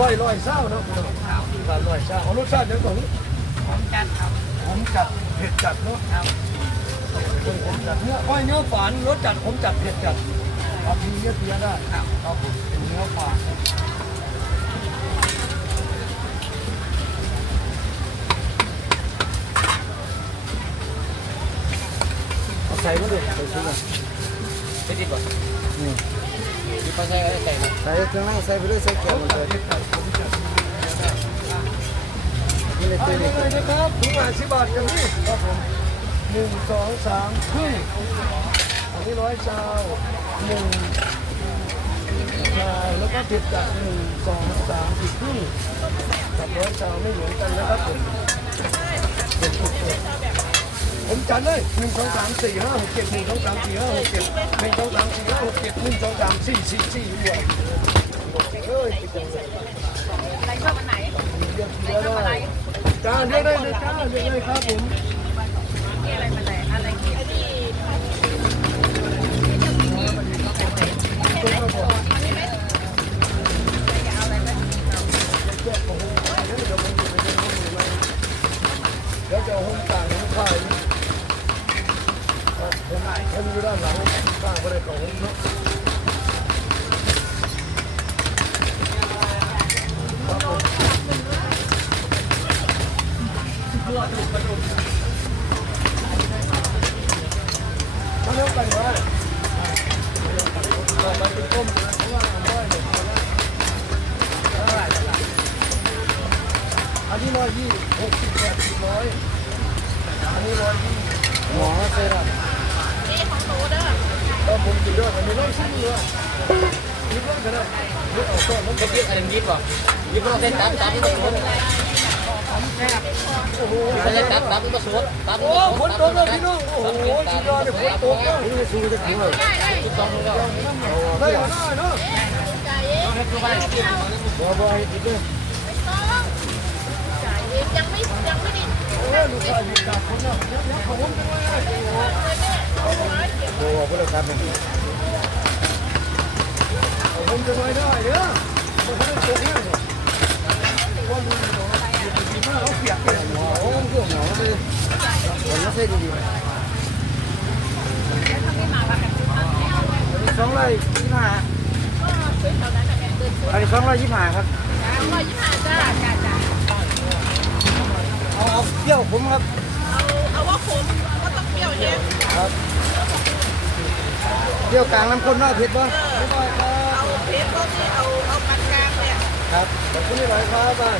ก้อยลอยเศร้าเนาะการลอยเศร้าเอารสชาติยังก่อนผมจัดครับผมจัดเผ็ดจัดเนาะครับผมจัดเนื้อก้อยเนื้อฝานรสจัดผมจัดเผ็ดจัดเอาทีเนื้อเปียได้ครับครับผมเป็นเนื้อฝานเอาใส่มาดิใส่ชุดอะไม่ดีกว่าอืมที่เขา ใส่เครื่องในใส่ไปด้วยใส่แก้วหมดเลยนี่เลยตัวนี้เลยนะครับถุงห้าสิบบาทกันนี่ครับผมหนึ่งสองสามครึ่งอันนี้ร้อยชาวหนึ่งชาวแล้วก็ผิดจากหนึ่งสองสามอีกครึ่งกับร้อยชาวไม่เหมือนกันนะครับผม ผมจัดเลยหนึ่งสองสามสี่ห้าหกเจ็ดหนึ่งสองสามสี่ห้าหกเจ็ดหนึ่งสองสามสี่ห้าหกเจ็ดหนึ่งสองสามสี่สี่สี่บวกเฮ้ยไปจังเลยอะไรชอบอันไหนเรียกเรียกได้จ้าเรียกได้เลยจ้าเรียกได้ครับผมนี่อะไรมาไหนอะไรกินนี่เดี๋ยวจะเอาห้องต่างห้องค่า ยผมผมอยู่ด้านหลังสร้างไปเลยของเนาะมาเร็วกันวะต่อไปเป็นต้มนะเพราะว่าร้อยเนี่ยอันนี้ร้อยยี่หกสิบแปดสิบร้อยอันนี้ร้อยยี่หมอเซรั่ม นี่ของหนูเด้อก็ผมกินด้วยอันนี้ร้อยชิ้นเลยยิบร้อยก็ได้ยิบเอาต้นมันไม่ยิบอะไรยิบหรอยิบเราใช้ตับตับที่ตัวโอ้โหใช้ตับตับที่ตัวสดตับโอ้ฝนตกแล้วพี่น้องโอ้โหสุดยอดเลยฝนตกแล้วนี่สูงจะถึงเลยได้ได้จุดสองแล้วได้หัวหน้าเนาะจ่ายเองคือไปบัวบอยติดเลยไม่ต้องจ่ายเองยังไม่ยังไม่ได้โอ้ยลูกชายอยู่จากคนน่ะเดี๋ยวเดี๋ยวเขาผมจะมาบัวก็เลย ครับผมจะมาได้เด้อมันไม่ได้ตกแน่เลยว่าดูดีมากเขาเปียกเลยโอ้โหพวกเหงาเลยผมไม่ใช่ดีสองร้อยยี่สิบห้าก็ซื้อแถวนั้นแหละเดินซื้ออันนี้สองร้อยยี่สิบห้าครับสองร้อยยี่สิบห้าจ้าจ้าจ้าเอาเอาเปรี้ยวผมครับ เอาเอาว่าผมก็ต้องเปรี้ยวเยอะ ครับ เปรี้ยวกลางน้ำข้นน้อยเผ็ดบ่ไม่บ่อยครับเอาเพชรก็นี่เอาเอาปานกลางเนี่ยครับขอบคุณที่ไหลครับบ้าน